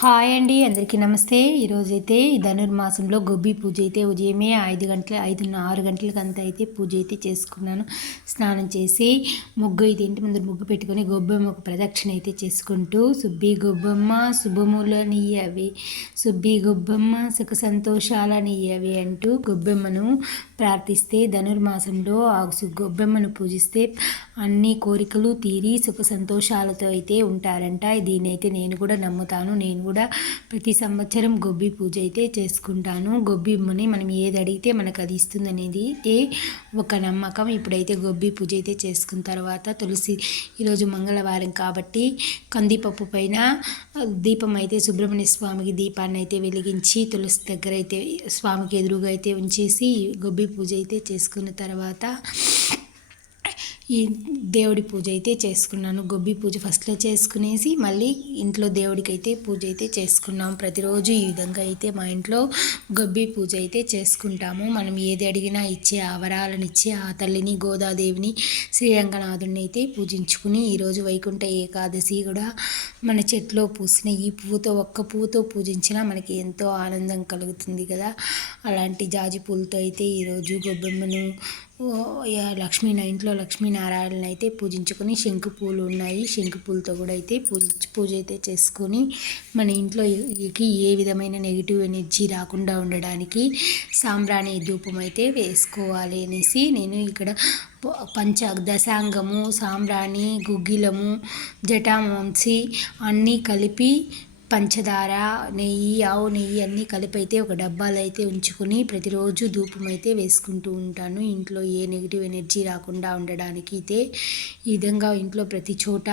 Hi అండి, అందరికీ నమస్తే. ఈరోజైతే ఈ ధనుర్మాసంలో గొబ్బి పూజ అయితే ఉదయమే 6 గంటలకు అంతా అయితే పూజ అయితే చేసుకున్నాను. స్నానం చేసి ముగ్గు అయితే ఇంటి ముందు ముగ్గు పెట్టుకొని గొబ్బెమ్మకు ప్రదక్షిణ అయితే చేసుకుంటూ సుబ్బి గొబ్బెమ్మ శుభములనియ్యవి, సుబ్బి గొబ్బెమ్మ సుఖ సంతోషాలనియ్యవి అంటూ గొబ్బెమ్మను ప్రార్థిస్తే, ధనుర్మాసంలో ఆ గొబ్బెమ్మను పూజిస్తే అన్ని కోరికలు తీరి సుఖ సంతోషాలతో అయితే ఉంటారంట. దీనైతే నేను కూడా నమ్ముతాను. నేను కూడా ప్రతి సంవత్సరం గొబ్బి పూజ అయితే చేసుకుంటాను. గొబ్బిమ్మని మనం ఏది అడిగితే మనకు అది ఇస్తుంది అనేది ఒక నమ్మకం. ఇప్పుడైతే గొబ్బి పూజ అయితే చేసుకున్న తర్వాత ఈరోజు మంగళవారం కాబట్టి కందిపప్పు పైన దీపం అయితే సుబ్రహ్మణ్య స్వామికి దీపాన్ని అయితే వెలిగించి తులసి దగ్గర అయితే స్వామికి ఎదురుగా అయితే ఉంచేసి గొబ్బి పూజ అయితే చేసుకున్న తర్వాత ఈ దేవుడి పూజ అయితే చేసుకున్నాను. గొబ్బి పూజ ఫస్ట్లో చేసుకునేసి మళ్ళీ ఇంట్లో దేవుడికి అయితే పూజ అయితే చేసుకున్నాము. ప్రతిరోజు ఈ విధంగా అయితే మా ఇంట్లో గొబ్బి పూజ అయితే చేసుకుంటాము. మనం ఏది అడిగినా ఇచ్చే ఆవరాలను ఇచ్చి ఆ తల్లిని గోదాదేవిని శ్రీరంగనాథుని అయితే పూజించుకుని ఈరోజు వైకుంఠ ఏకాదశి కూడా మన చెట్లో పూసిన ఈ పువ్వుతో ఒక్క పువ్వుతో పూజించినా మనకి ఎంతో ఆనందం కలుగుతుంది కదా. అలాంటి జాజి పూలతో అయితే ఈరోజు గొబ్బెమ్మను నా ఇంట్లో లక్ష్మీనారాయణ అయితే పూజించుకొని శంకు పూలు ఉన్నాయి, శంకు పూలతో కూడా అయితే పూజ అయితే చేసుకొని మన ఇంట్లోకి ఏ విధమైన నెగిటివ్ ఎనర్జీ రాకుండా ఉండడానికి సాంబ్రాణి ధూపం అయితే వేసుకోవాలి అనేసి నేను ఇక్కడ దశాంగము, సాంబ్రాణి, గుగ్గిలము, జటామాంసి అన్నీ కలిపి పంచదార, నెయ్యి, ఆవు నెయ్యి అన్నీ కలిపి అయితే ఒక డబ్బాలో అయితే ఉంచుకొని ప్రతిరోజు ధూపం అయితే వేసుకుంటూ ఉంటాను. ఇంట్లో ఏ నెగిటివ్ ఎనర్జీ రాకుండా ఉండడానికి అయితే ఈ విధంగా ఇంట్లో ప్రతి చోట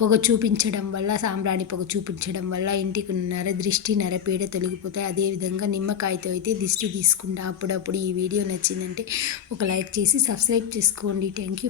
పొగ చూపించడం వల్ల, సాంబ్రాణి పొగ చూపించడం వల్ల ఇంటికి నరదృష్టి, నరపీడ తొలగిపోతాయి. అదేవిధంగా నిమ్మకాయతో అయితే దిష్టి తీసుకుంటా. అప్పుడప్పుడు ఈ వీడియో నచ్చిందంటే ఒక లైక్ చేసి సబ్స్క్రైబ్ చేసుకోండి. Thank you.